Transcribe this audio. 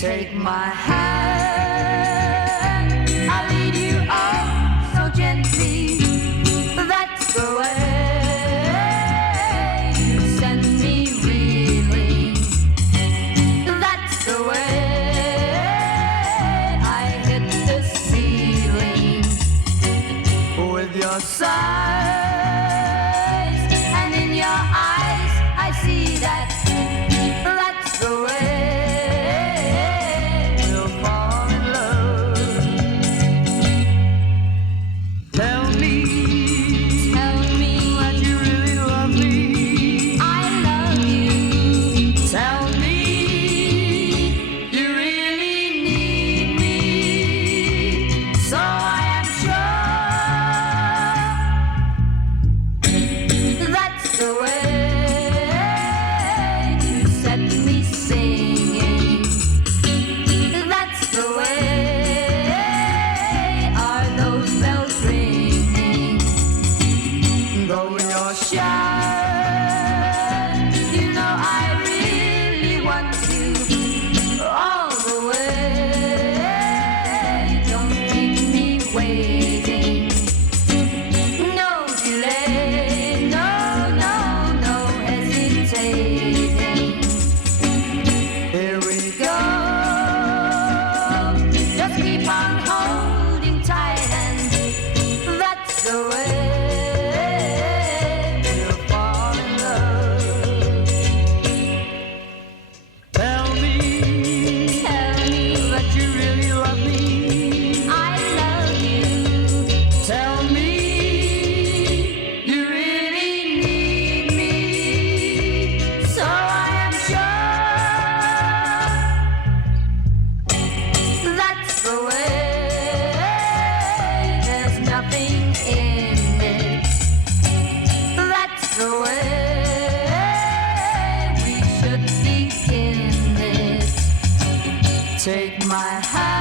Take my hand, I'll lead you on so gently. That's the way you send me reeling. That's the way I hit the ceiling with your sighs, and in your eyes I see that. That's the way. Take my hand.